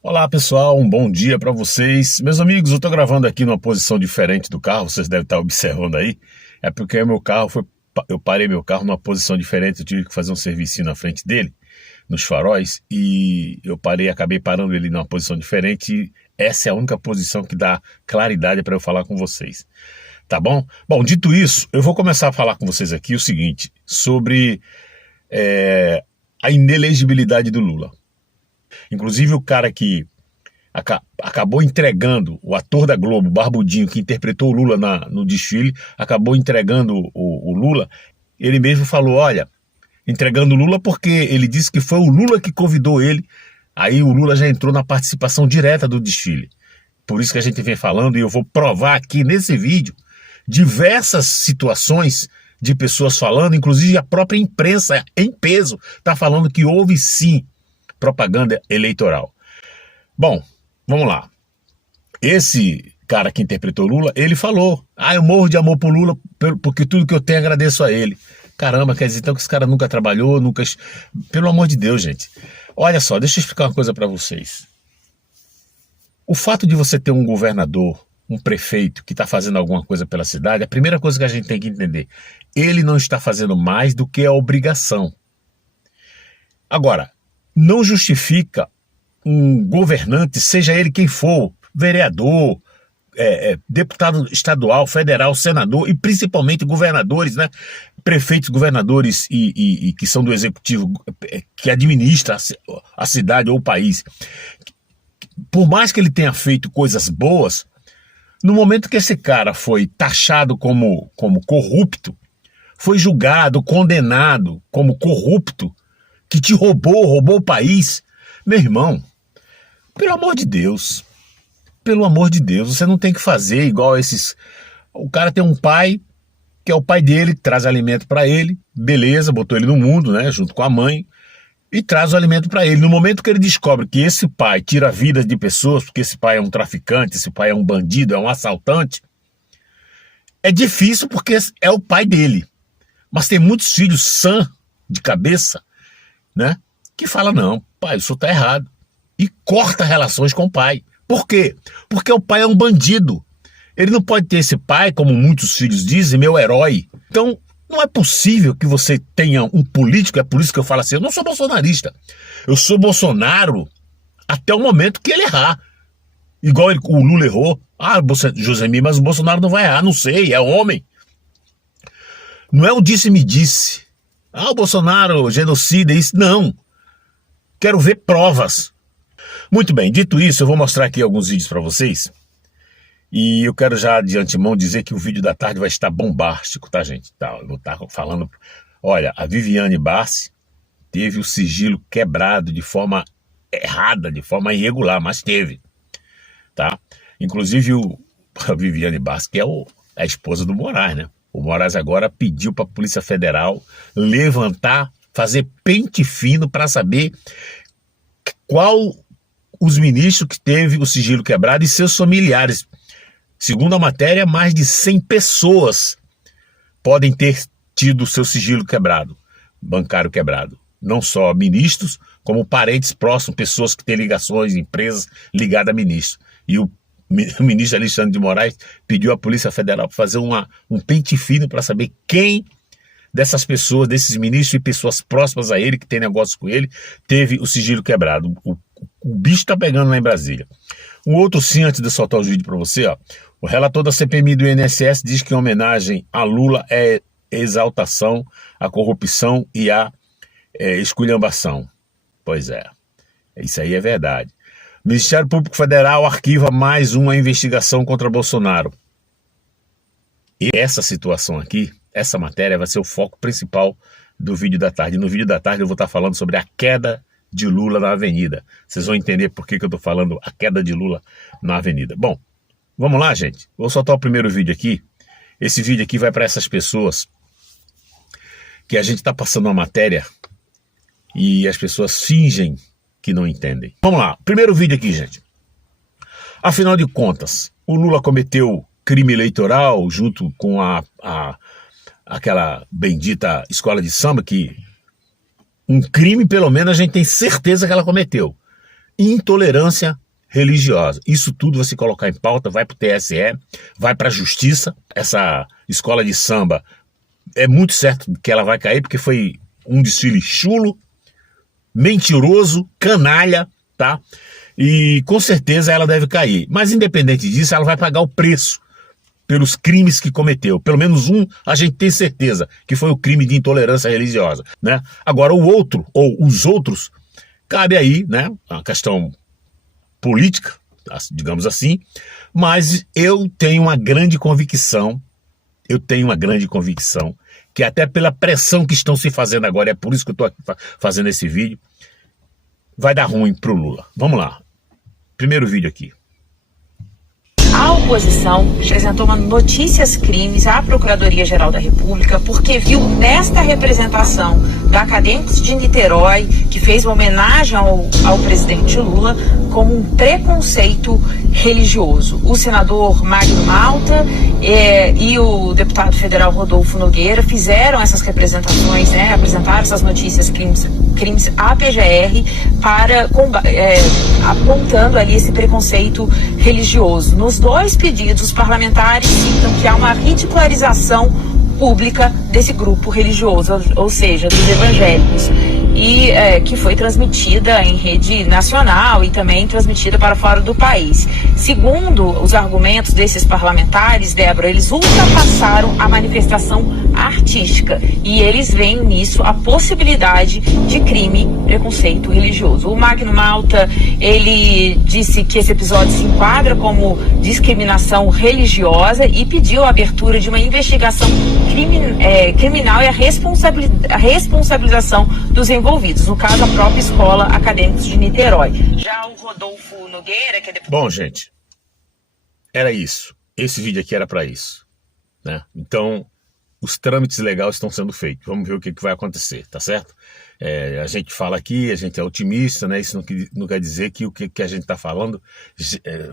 Olá pessoal, um bom dia para vocês. Meus amigos, eu estou gravando aqui numa posição diferente do carro, vocês devem estar observando aí. É porque meu carro eu parei meu carro numa posição diferente, eu tive que fazer um serviço na frente dele, nos faróis, e eu acabei parando ele numa posição diferente. E essa é a única posição que dá claridade para eu falar com vocês. Tá bom? Bom, dito isso, eu vou começar a falar com vocês aqui o seguinte, sobre a inelegibilidade do Lula. Inclusive o cara que acabou entregando, o ator da Globo, Barbudinho, que interpretou o Lula no desfile, acabou entregando o Lula. Ele mesmo falou, olha, entregando o Lula porque ele disse que foi o Lula que convidou ele, aí o Lula já entrou na participação direta do desfile. Por isso que a gente vem falando, e eu vou provar aqui nesse vídeo, diversas situações de pessoas falando, inclusive a própria imprensa em peso está falando que houve sim propaganda eleitoral. Bom, vamos lá. Esse cara que interpretou Lula, ele falou, eu morro de amor por Lula, porque tudo que eu tenho agradeço a ele. Caramba, quer dizer então que esse cara nunca trabalhou, nunca... Pelo amor de Deus, gente. Olha só, deixa eu explicar uma coisa para vocês. O fato de você ter um governador, um prefeito que está fazendo alguma coisa pela cidade, a primeira coisa que a gente tem que entender, ele não está fazendo mais do que a obrigação. Agora, não justifica um governante, seja ele quem for, vereador, deputado estadual, federal, senador e principalmente governadores, né? Prefeitos, governadores e que são do executivo, que administra a cidade ou o país. Por mais que ele tenha feito coisas boas, no momento que esse cara foi taxado como corrupto, foi julgado, condenado como corrupto, que te roubou o país, meu irmão, pelo amor de Deus, você não tem que fazer igual esses... O cara tem um pai, que é o pai dele, traz alimento para ele, beleza, botou ele no mundo, né, junto com a mãe, e traz o alimento para ele. No momento que ele descobre que esse pai tira a vida de pessoas, porque esse pai é um traficante, esse pai é um bandido, é um assaltante, é difícil porque é o pai dele. Mas tem muitos filhos sã de cabeça, né, que fala, não, pai, isso tá errado, e corta relações com o pai. Por quê? Porque o pai é um bandido. Ele não pode ter esse pai, como muitos filhos dizem, meu herói. Então, não é possível que você tenha um político, é por isso que eu falo assim, eu não sou bolsonarista, eu sou Bolsonaro até o momento que ele errar. Igual o Lula errou, Josemir, mas o Bolsonaro não vai errar, não sei, é homem. Não é um disse-me-disse. O Bolsonaro, genocida, isso. Não. Quero ver provas. Muito bem, dito isso, eu vou mostrar aqui alguns vídeos para vocês. E eu quero já de antemão dizer que o vídeo da tarde vai estar bombástico, tá, gente? Eu vou estar falando... Olha, a Viviane Bassi teve o sigilo quebrado de forma errada, de forma irregular, mas teve. Tá? Inclusive a Viviane Bassi, que é a esposa do Moraes, né? O Moraes agora pediu para a Polícia Federal levantar, fazer pente fino para saber qual os ministros que teve o sigilo quebrado e seus familiares. Segundo a matéria, mais de 100 pessoas podem ter tido o seu sigilo quebrado, bancário quebrado. Não só ministros, como parentes próximos, pessoas que têm ligações, empresas ligadas a ministros. E o ministro Alexandre de Moraes pediu à Polícia Federal para fazer um pente fino para saber quem dessas pessoas, desses ministros e pessoas próximas a ele, que tem negócio com ele, teve o sigilo quebrado. O bicho está pegando lá em Brasília. Um outro sim, antes de soltar o vídeo para você, o relator da CPMI do INSS diz que em homenagem a Lula é exaltação à corrupção e à esculhambação. Pois é, isso aí é verdade. O Ministério Público Federal arquiva mais uma investigação contra Bolsonaro. E essa situação aqui, essa matéria vai ser o foco principal do vídeo da tarde. No vídeo da tarde eu vou estar falando sobre a queda de Lula na avenida. Vocês vão entender por que eu estou falando a queda de Lula na avenida. Bom, vamos lá, gente. Vou soltar o primeiro vídeo aqui. Esse vídeo aqui vai para essas pessoas que a gente está passando uma matéria e as pessoas fingem que não entendem. Vamos lá, primeiro vídeo aqui, gente. Afinal de contas, o Lula cometeu crime eleitoral junto com aquela bendita escola de samba, que um crime pelo menos a gente tem certeza que ela cometeu. intolerância religiosa. Isso tudo vai se colocar em pauta, vai para o TSE, vai para a Justiça. Essa escola de samba é muito certo que ela vai cair, porque foi um desfile chulo, mentiroso, canalha, tá? E com certeza ela deve cair. Mas independente disso, ela vai pagar o preço pelos crimes que cometeu. Pelo menos um a gente tem certeza, que foi o crime de intolerância religiosa, né? Agora o outro, ou os outros, cabe aí, né, a questão política, digamos assim, mas eu tenho uma grande convicção, que até pela pressão que estão se fazendo agora, é por isso que eu estou aqui fazendo esse vídeo, vai dar ruim pro Lula. Vamos lá. Primeiro vídeo aqui. A oposição apresentou uma notícias crimes à Procuradoria-Geral da República porque viu nesta representação da Acadêmicos de Niterói, que fez uma homenagem ao presidente Lula, como um preconceito religioso. O senador Magno Malta e o deputado federal Rodolfo Nogueira fizeram essas representações, né, apresentaram essas notícias crimes à PGR para apontando ali esse preconceito religioso. Nos dois pedidos, os parlamentares citam que há uma ridicularização pública desse grupo religioso, ou seja, dos evangélicos, e que foi transmitida em rede nacional e também transmitida para fora do país. Segundo os argumentos desses parlamentares, Débora, eles ultrapassaram a manifestação artística e eles veem nisso a possibilidade de crime, preconceito religioso. O Magno Malta, ele disse que esse episódio se enquadra como discriminação religiosa e pediu a abertura de uma investigação criminal e a responsabilização dos envolvidos, no caso a própria escola Acadêmicos de Niterói. Já o Rodolfo Nogueira, que é deputado... Bom, gente, era isso. Esse vídeo aqui era para isso, né? Então, os trâmites legais estão sendo feitos. Vamos ver o que vai acontecer, tá certo? A gente fala aqui, a gente é otimista, né? Isso não quer dizer que o que a gente está falando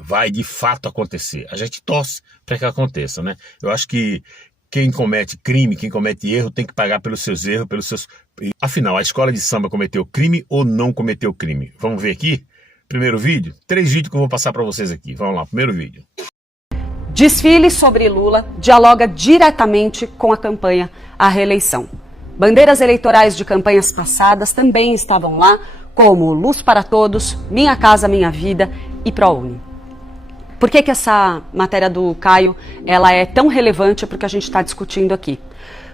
vai de fato acontecer. A gente torce para que aconteça, né? Eu acho que quem comete crime, quem comete erro, tem que pagar pelos seus erros, Afinal, a escola de samba cometeu crime ou não cometeu crime? Vamos ver aqui? Primeiro vídeo? 3 vídeos que eu vou passar para vocês aqui. Vamos lá, primeiro vídeo. Desfile sobre Lula dialoga diretamente com a campanha à reeleição. Bandeiras eleitorais de campanhas passadas também estavam lá, como Luz para Todos, Minha Casa Minha Vida e ProUni. Por que essa matéria do Caio ela é tão relevante para o que a gente está discutindo aqui?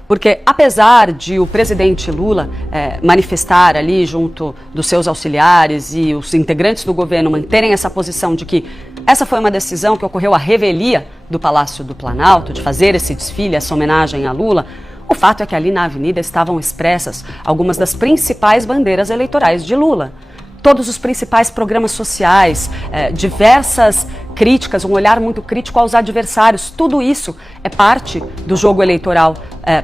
Porque apesar de o presidente Lula manifestar ali junto dos seus auxiliares e os integrantes do governo manterem essa posição de que essa foi uma decisão que ocorreu à revelia do Palácio do Planalto, de fazer esse desfile, essa homenagem a Lula, o fato é que ali na avenida estavam expressas algumas das principais bandeiras eleitorais de Lula. Todos os principais programas sociais, diversas críticas, um olhar muito crítico aos adversários, tudo isso é parte do jogo eleitoral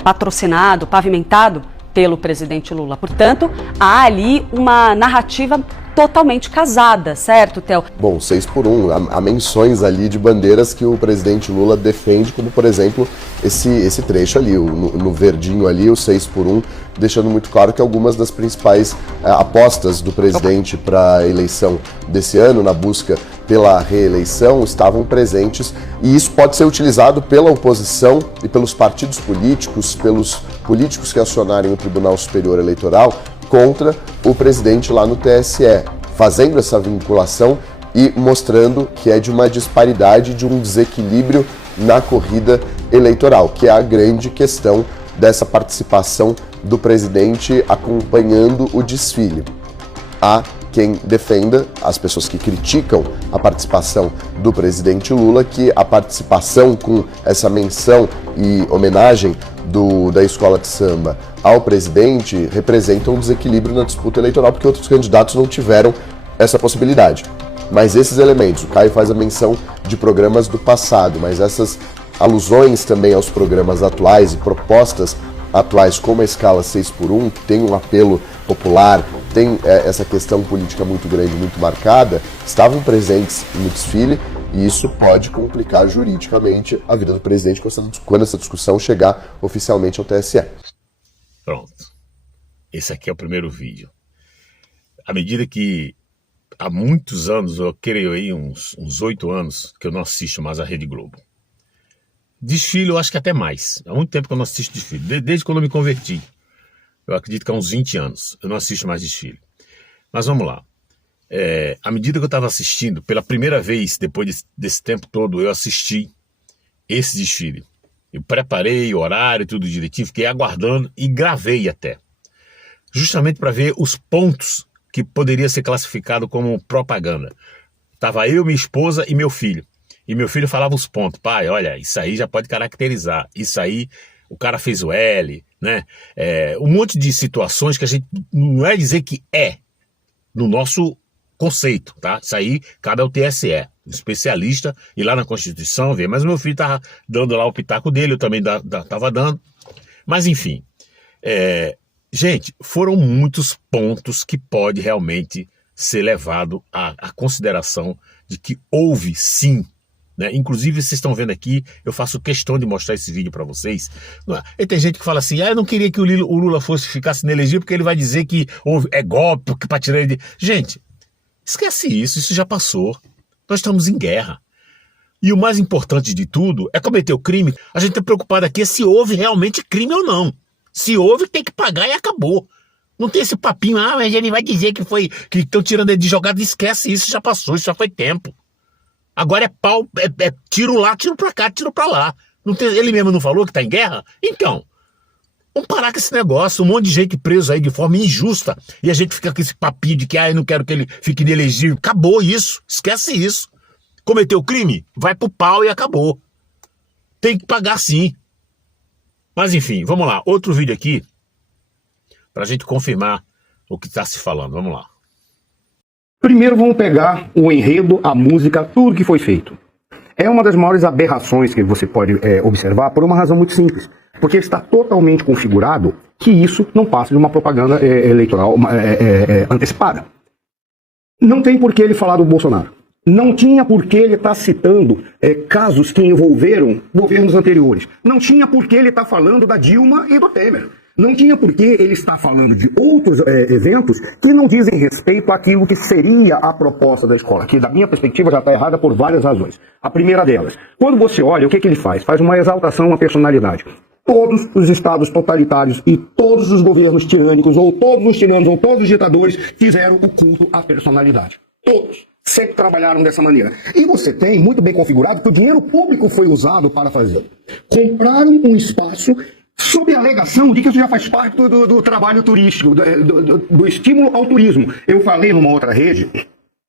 patrocinado, pavimentado pelo presidente Lula. Portanto, há ali uma narrativa totalmente casada, certo, Theo? Bom, 6x1, há menções ali de bandeiras que o presidente Lula defende, como por exemplo esse trecho ali, no verdinho ali, o 6x1, deixando muito claro que algumas das principais apostas do presidente para a eleição desse ano, na busca pela reeleição, estavam presentes, e isso pode ser utilizado pela oposição e pelos partidos políticos, pelos políticos que acionarem o Tribunal Superior Eleitoral contra o presidente lá no TSE, fazendo essa vinculação e mostrando que é de uma disparidade, de um desequilíbrio na corrida eleitoral, que é a grande questão dessa participação do presidente acompanhando o desfile. Há quem defenda, as pessoas que criticam a participação do presidente Lula, que a participação com essa menção e homenagem da escola de samba ao presidente representa um desequilíbrio na disputa eleitoral, porque outros candidatos não tiveram essa possibilidade. Mas esses elementos, o Caio faz a menção de programas do passado, mas essas alusões também aos programas atuais e propostas atuais, como a escala 6x1, que tem um apelo popular, tem essa questão política muito grande, muito marcada, estavam presentes no desfile, e isso pode complicar juridicamente a vida do presidente quando essa discussão chegar oficialmente ao TSE. Pronto. Esse aqui é o primeiro vídeo. À medida que há muitos anos, eu creio aí uns 8 anos, que eu não assisto mais a Rede Globo. Desfile eu acho que até mais. Há muito tempo que eu não assisto desfile, desde quando eu me converti. Eu acredito que há uns 20 anos eu não assisto mais desfile. Mas vamos lá. À medida que eu estava assistindo, pela primeira vez, depois desse tempo todo, eu assisti esse desfile. Eu preparei o horário, tudo direitinho, fiquei aguardando e gravei até. Justamente para ver os pontos que poderia ser classificado como propaganda. Tava eu, minha esposa e meu filho. E meu filho falava os pontos. Pai, olha, isso aí já pode caracterizar. Isso aí, o cara fez o L, né? Um monte de situações que a gente não é dizer que é no nosso conceito, tá? Isso aí cabe ao TSE, um especialista, ir lá na Constituição ver. Mas o meu filho tava dando lá o pitaco dele, eu também tava dando. Mas enfim, gente, foram muitos pontos que pode realmente ser levado à consideração de que houve sim, né? Inclusive vocês estão vendo aqui, eu faço questão de mostrar esse vídeo para vocês. E tem gente que fala assim, eu não queria que o Lula ficasse inelegível porque ele vai dizer que é golpe, para tirar ele de... Gente, esquece isso já passou. Nós estamos em guerra. E o mais importante de tudo é cometer o crime. A gente está preocupado aqui se houve realmente crime ou não. Se houve, tem que pagar e acabou. Não tem esse papinho, mas ele vai dizer que estão tirando ele de jogada. Esquece isso, já passou, isso já foi tempo. Agora é pau, é tiro lá, tiro pra cá, tiro pra lá. Não tem, ele mesmo não falou que tá em guerra? Então, vamos parar com esse negócio. Um monte de gente preso aí de forma injusta. E a gente fica com esse papinho de que eu não quero que ele fique inelegível. Acabou isso, esquece isso. Cometeu crime? Vai pro pau e acabou. Tem que pagar sim. Mas enfim, vamos lá. Outro vídeo aqui pra gente confirmar o que tá se falando. Vamos lá. Primeiro vamos pegar o enredo, a música, tudo que foi feito. É uma das maiores aberrações que você pode observar por uma razão muito simples. Porque está totalmente configurado que isso não passa de uma propaganda eleitoral antecipada. Não tem por que ele falar do Bolsonaro. Não tinha por que ele estar citando casos que envolveram governos anteriores. Não tinha por que ele estar falando da Dilma e do Temer. Não tinha por que ele estar falando de outros eventos que não dizem respeito àquilo que seria a proposta da escola, que da minha perspectiva já está errada por várias razões. A primeira delas, quando você olha, o que ele faz? Faz uma exaltação à personalidade. Todos os estados totalitários e todos os governos tirânicos, ou todos os tiranos, ou todos os ditadores, fizeram o culto à personalidade. Todos. Sempre trabalharam dessa maneira. E você tem muito bem configurado que o dinheiro público foi usado para fazer. Compraram um espaço sob a alegação de que isso já faz parte do trabalho turístico, do estímulo ao turismo. Eu falei numa outra rede,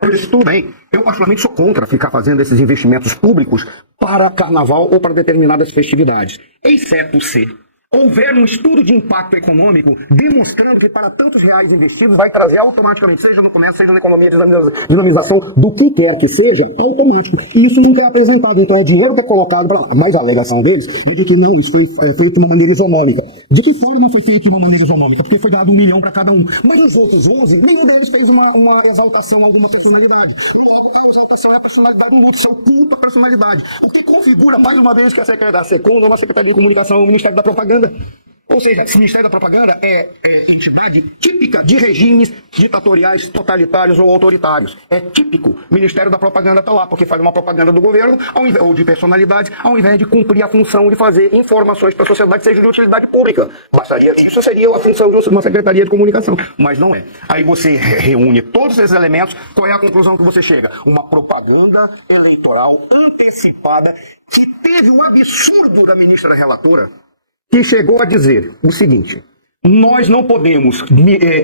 eu disse, tudo bem, eu particularmente sou contra ficar fazendo esses investimentos públicos para carnaval ou para determinadas festividades, exceto se houver um estudo de impacto econômico demonstrando que para tantos reais investidos vai trazer automaticamente, seja no comércio, seja na economia, dinamização do que quer que seja, automático. E isso nunca é apresentado, então é dinheiro que é colocado para lá. Mas a alegação deles é de que não, isso foi feito de uma maneira isonômica. De que forma foi feito de uma maneira isonômica? Porque foi dado 1 milhão para cada um. Mas os outros 11, nenhum deles fez uma exaltação a alguma personalidade. A exaltação é a personalidade do outro, seu culto à personalidade. O que configura, mais uma vez, que a Secretaria da SECOM ou a Secretaria de Comunicação, o Ministério da Propaganda. Ou seja, esse Ministério da Propaganda é entidade típica de regimes ditatoriais, totalitários ou autoritários. É típico. O Ministério da Propaganda está lá, porque faz uma propaganda do governo, ou de personalidade, ao invés de cumprir a função de fazer informações para a sociedade que sejam de utilidade pública. Bastaria, isso seria a função de uma Secretaria de Comunicação. Mas não é. Aí você reúne todos esses elementos, qual é a conclusão que você chega? Uma propaganda eleitoral antecipada que teve o absurdo da ministra relatora, que chegou a dizer o seguinte: nós não podemos,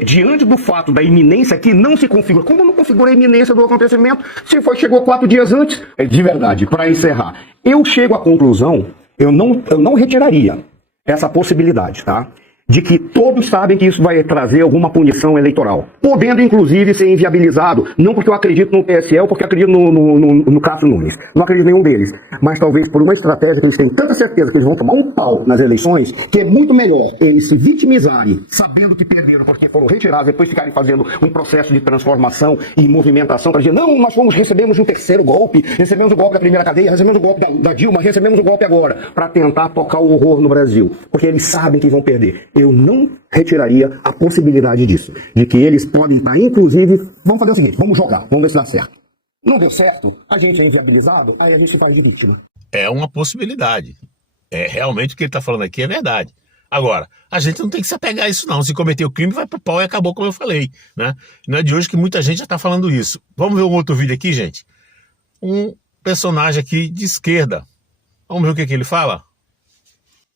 diante do fato da iminência que não se configura, como não configura a iminência do acontecimento, se chegou 4 dias antes, de verdade, para encerrar, eu chego à conclusão, eu não retiraria essa possibilidade, tá? De que todos sabem que isso vai trazer alguma punição eleitoral, podendo inclusive ser inviabilizado, não porque eu acredito no TSE ou porque eu acredito no Cássio Nunes, não acredito em nenhum deles, mas talvez por uma estratégia que eles têm tanta certeza que eles vão tomar um pau nas eleições, que é muito melhor eles se vitimizarem, sabendo que perderam porque foram retirados, depois ficarem fazendo um processo de transformação e movimentação para dizer, não, nós recebemos um terceiro golpe, recebemos o golpe da primeira cadeia, recebemos o golpe da Dilma, recebemos o golpe agora, para tentar tocar o horror no Brasil, porque eles sabem que vão perder. eu não retiraria a possibilidade disso. De que eles podem estar, inclusive, vamos fazer o seguinte, vamos jogar, vamos ver se dá certo. Não deu certo, a gente é inviabilizado, aí a gente faz de vítima. É uma possibilidade. É realmente o que ele está falando aqui é verdade. Agora, a gente não tem que se apegar a isso não. Se cometer o crime, vai pro pau e acabou, como eu falei, né? Não é de hoje que muita gente já está falando isso. Vamos ver um outro vídeo aqui, gente? Um personagem aqui de esquerda. Vamos ver o que ele fala?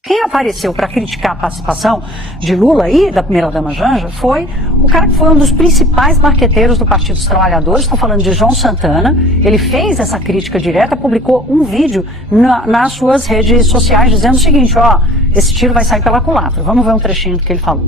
Quem apareceu para criticar a participação de Lula e da primeira-dama Janja foi o cara que foi um dos principais marqueteiros do Partido dos Trabalhadores. Estou falando de João Santana. Ele fez essa crítica direta, publicou um vídeo nas suas redes sociais dizendo o seguinte, ó, esse tiro vai sair pela culatra. Vamos ver um trechinho do que ele falou.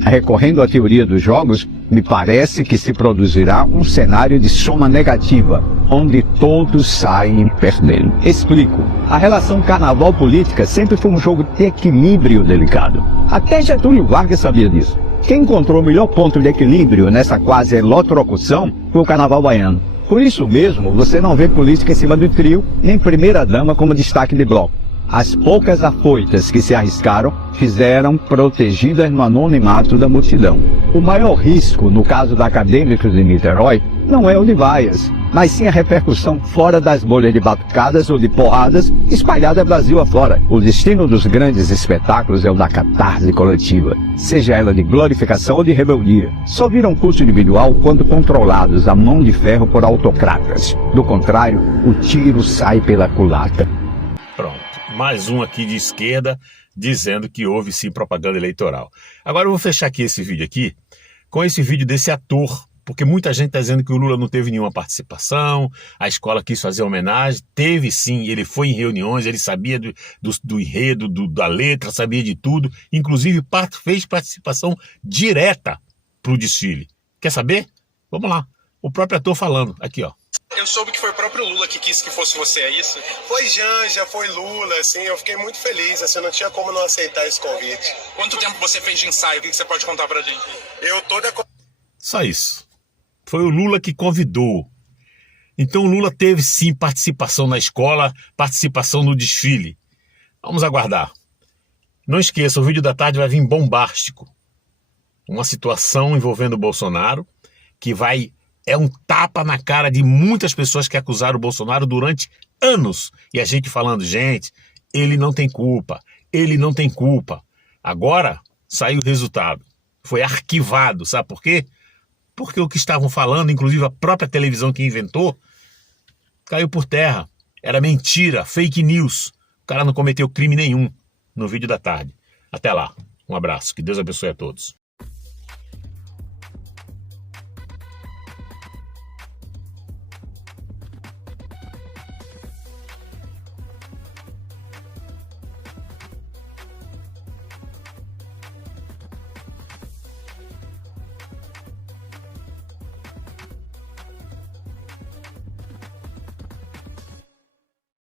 Recorrendo à teoria dos jogos, me parece que se produzirá um cenário de soma negativa, onde todos saem perdendo. Explico. A relação carnaval-política sempre foi um jogo de equilíbrio delicado. Até Getúlio Vargas sabia disso. Quem encontrou o melhor ponto de equilíbrio nessa quase elotrocução foi o carnaval baiano. Por isso mesmo, você não vê política em cima do trio, nem primeira-dama como destaque de bloco. As poucas afoitas que se arriscaram fizeram protegidas no anonimato da multidão. O maior risco, no caso da Acadêmicos de Niterói, não é o de vaias, mas sim a repercussão fora das bolhas de batucadas ou de porradas espalhadas Brasil afora. O destino dos grandes espetáculos é o da catarse coletiva, seja ela de glorificação ou de rebeldia. Só viram curso individual quando controlados a mão de ferro por autocratas. Do contrário, o tiro sai pela culatra. Pronto. Mais um aqui de esquerda dizendo que houve sim propaganda eleitoral. Agora eu vou fechar aqui esse vídeo aqui com esse vídeo desse ator, porque muita gente está dizendo que o Lula não teve nenhuma participação, a escola quis fazer homenagem, teve sim, ele foi em reuniões, ele sabia do enredo, da letra, sabia de tudo, inclusive fez participação direta para o desfile. Quer saber? Vamos lá, o próprio ator falando, aqui ó. Eu soube que foi o próprio Lula que quis que fosse você, é isso? Foi Janja, foi Lula, assim, eu fiquei muito feliz, assim, não tinha como não aceitar esse convite. Quanto tempo você fez de ensaio? O que você pode contar pra gente? Só isso. Foi o Lula que convidou. Então o Lula teve sim participação na escola, participação no desfile. Vamos aguardar. Não esqueça, o vídeo da tarde vai vir bombástico. Uma situação envolvendo o Bolsonaro que é um tapa na cara de muitas pessoas que acusaram o Bolsonaro durante anos. E a gente falando, gente, ele não tem culpa, ele não tem culpa. Agora saiu o resultado. Foi arquivado, sabe por quê? Porque o que estavam falando, inclusive a própria televisão que inventou, caiu por terra. Era mentira, fake news. O cara não cometeu crime nenhum no vídeo da tarde. Até lá. Um abraço. Que Deus abençoe a todos.